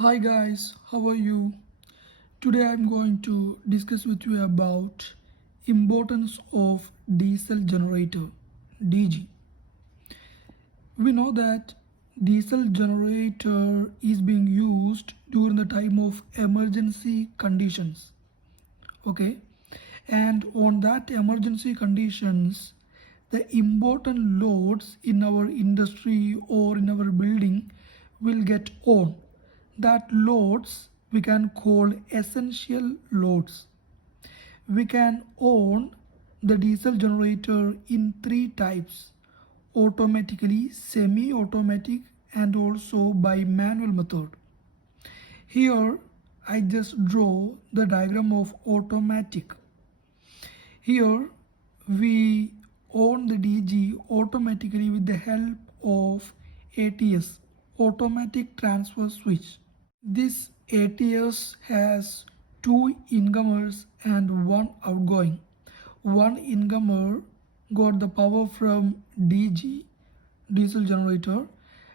Hi guys, how are you? Today I'm going to discuss with you about importance of diesel generator DG. We know that diesel generator is being used during the time of emergency conditions. Okay, and on that emergency conditions, the important loads in our industry or in our building will get on. That loads we can call essential loads. We can own the diesel generator in three types: automatically, semi-automatic, and also by manual method. Here I just draw the diagram of automatic. Here we on the DG automatically with the help of ATS, automatic transfer switch. This ATS has two incomers and one outgoing. One incomer got the power from DG, diesel generator,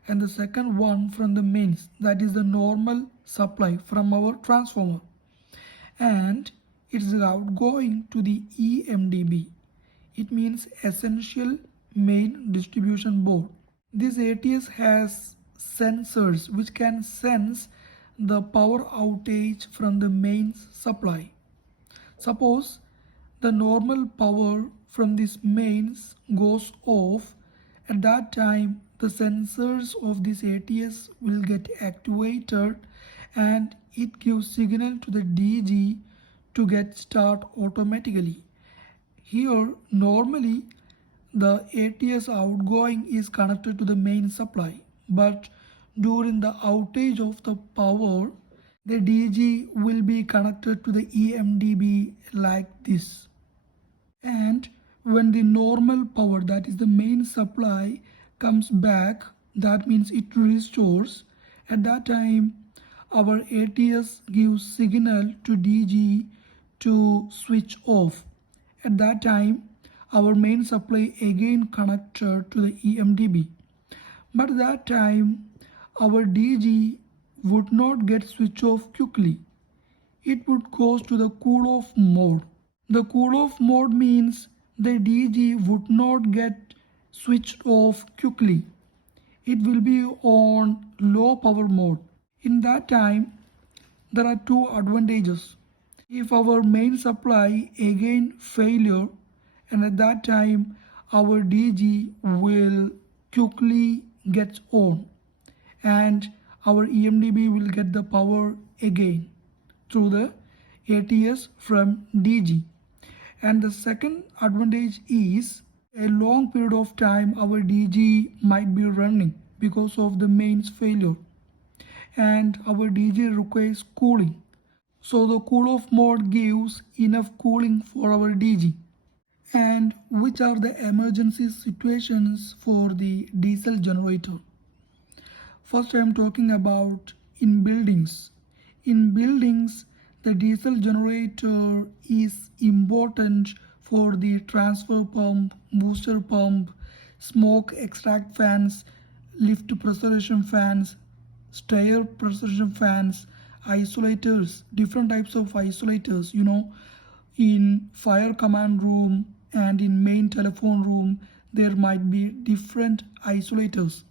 and the second one from the mains, that is the normal supply from our transformer, and it is outgoing to the EMDB. It means essential main distribution board. This ATS has sensors which can sense the power outage from the mains supply. Suppose the normal power from this mains goes off. At that time the sensors of this ATS will get activated and it gives signal to the DG to get start automatically. Here normally the ATS outgoing is connected to the main supply, but during the outage of the power, the DG will be connected to the EMDB like this. And when the normal power, that is the main supply, comes back, that means it restores. At that time, our ATS gives signal to DG to switch off. At that time, our main supply again connected to the EMDB. But that time, our DG would not get switch off quickly. It would go to the cool off mode. The cool off mode means the DG would not get switched off quickly. It will be on low power mode. In that time, there are two advantages. If our main supply again failure, and at that time our DG will quickly get on and our EMDB will get the power again through the ATS from DG. And the second advantage is a long period of time our DG might be running because of the mains failure, and our DG requires cooling. So the cool off mode gives enough cooling for our DG. And which are the emergency situations for the diesel generator? First I am talking about in buildings. In buildings, the diesel generator is important for the transfer pump, booster pump, smoke extract fans, lift pressurization fans, stair pressurization fans, isolators, different types of isolators, in fire command room and in main telephone room there might be different isolators.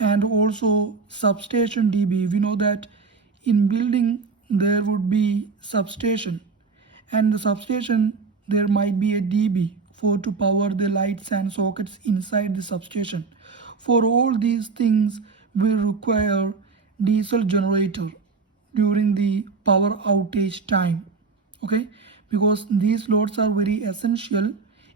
And also substation DB, we know that in building there would be substation, and the substation there might be a DB for to power the lights and sockets inside the substation. For all these things we require diesel generator during the power outage time. Okay, because these loads are very essential.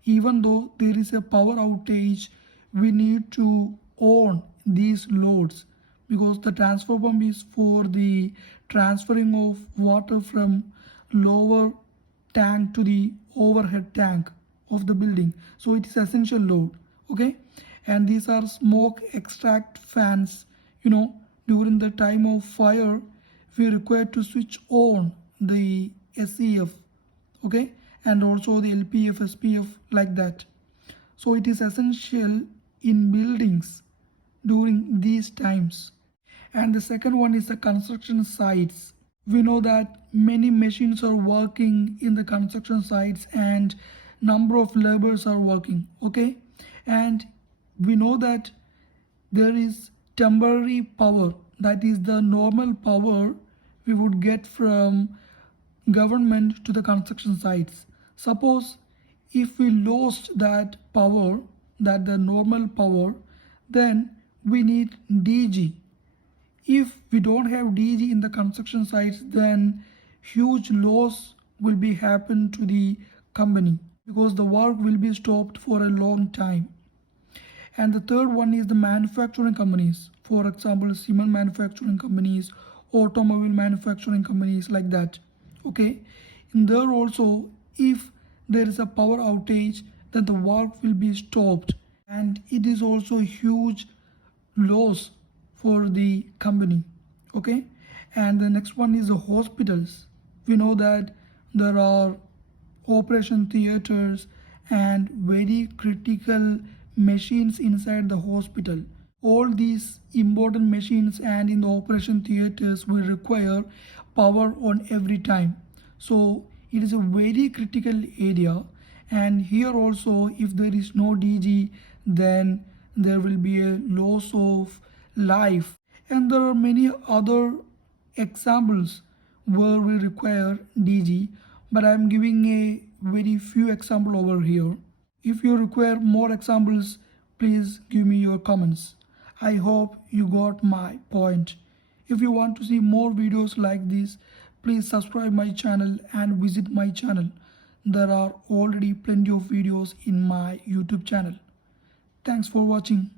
Even though there is a power outage, we need to own these loads because the transfer pump is for the transferring of water from lower tank to the overhead tank of the building, so it is essential load. Okay, and these are smoke extract fans. During the time of fire we require to switch on the SEF. Okay, and also the LPF, SPF, like that. So it is essential in buildings during these times. And the second one is the construction sites. We know that many machines are working in the construction sites and number of laborers are working, okay? And we know that there is temporary power, that is the normal power we would get from government to the construction sites. Suppose if we lost that power, that the normal power, then we need DG. If we don't have DG in the construction sites, then huge loss will be happen to the company because the work will be stopped for a long time. And the third one is the manufacturing companies, for example cement manufacturing companies, automobile manufacturing companies, like that, okay? In there also, if there is a power outage, then the work will be stopped, and it is also a huge loss for the company, okay? And the next one is the hospitals. We know that there are operation theaters and very critical machines inside the hospital. All these important machines and in the operation theaters will require power on every time. So it is a very critical area, and here also if there is no DG, then there will be a loss of life. And there are many other examples where we require DG, but I am giving a very few example over here. If you require more examples, please give me your comments. I hope you got my point. If you want to see more videos like this, please subscribe my channel and visit my channel. There are already plenty of videos in my YouTube channel. Thanks for watching.